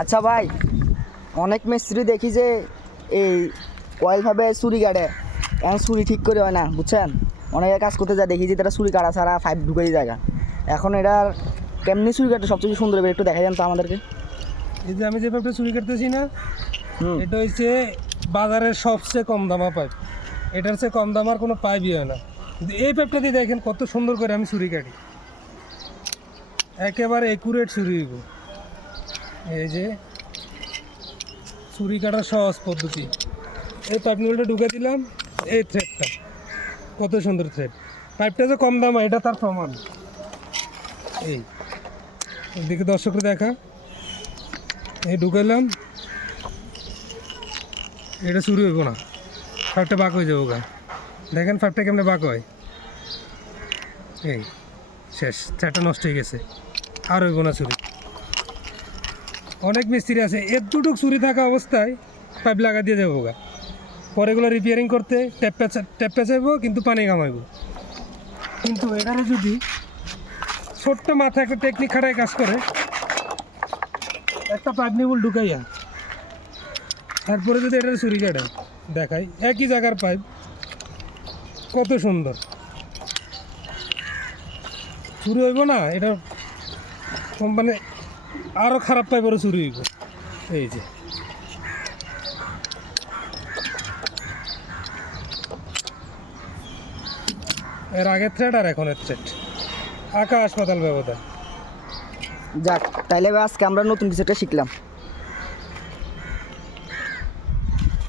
আচ্ছা ভাই অনেক মিস্ত্রি দেখি যে এই কয়েলভাবে চুরি কাটে। এখন চুরি ঠিক করে হয় না বুঝছেন? অনেকে কাজ করতে যায় দেখি যে তারা চুরি কাটা ছাড়া ফাইভ ঢুকে জায়গা এখন এটার কেমনি চুরি কাটে সবচেয়ে সুন্দর হবে একটু দেখা যান তো আমাদেরকে। এই যে আমি যে পাইপটা চুরি করতেছি না এটা হচ্ছে বাজারের সবচেয়ে কম দামা পাইপ। এটার চেয়ে কম দামার কোনো পাইপই হয় না। কিন্তু এই পাইপটা দিয়ে দেখেন কত সুন্দর করে আমি চুরি কাটি। একেবারে একুরেট চুরি হইব। এই যে চুরি কাটার সহজ পদ্ধতি। এই পাইপ নিউলটা ঢুকে দিলাম, এই থ্রেডটা কত সুন্দর থ্রেড পাইপটা যে কম দাম এটা তার প্রমাণ। এই, এদিকে দর্শকরা দেখা। এই ঢুকাইলাম। এটা চুরি হইব না। ফাইভটা বাক হয়ে যাব গা। দেখেন ফাইভটা কেমনে বাক হয়। এই, শেষ। চারটা নষ্ট হয়ে গেছে। আর হইব না চুরি। অনেক মিস্ত্রি আছে। এতটুক চুরি থাকা অবস্থায় পাইপ লাগা দিয়ে যাব গা। পরে এগুলো রিপেয়ারিং করতে ট্যাপ পেঁচা ট্যাপ পেঁচাইবো, কিন্তু পানি কামাইব। কিন্তু এখানে যদি ছোট্ট মাথা একটা টেকনিক খাটায় কাজ করে, একটা পাইপ নিবুল ঢুকাইয়া, তারপরে যদি এটা চুরি কাটে, দেখাই একই জায়গার পাইপ কত সুন্দর। চুরি হইব না, এটা মানে আরও খারাপ পাইপেরও চুরি হইব। এই যে। এর আগের থ্রেড আর এখনের থ্রেড আকাশ হাসপাতাল ব্যবধান। যাক, তাইলে আজকে আমরা নতুন কিছু একটা শিখলাম।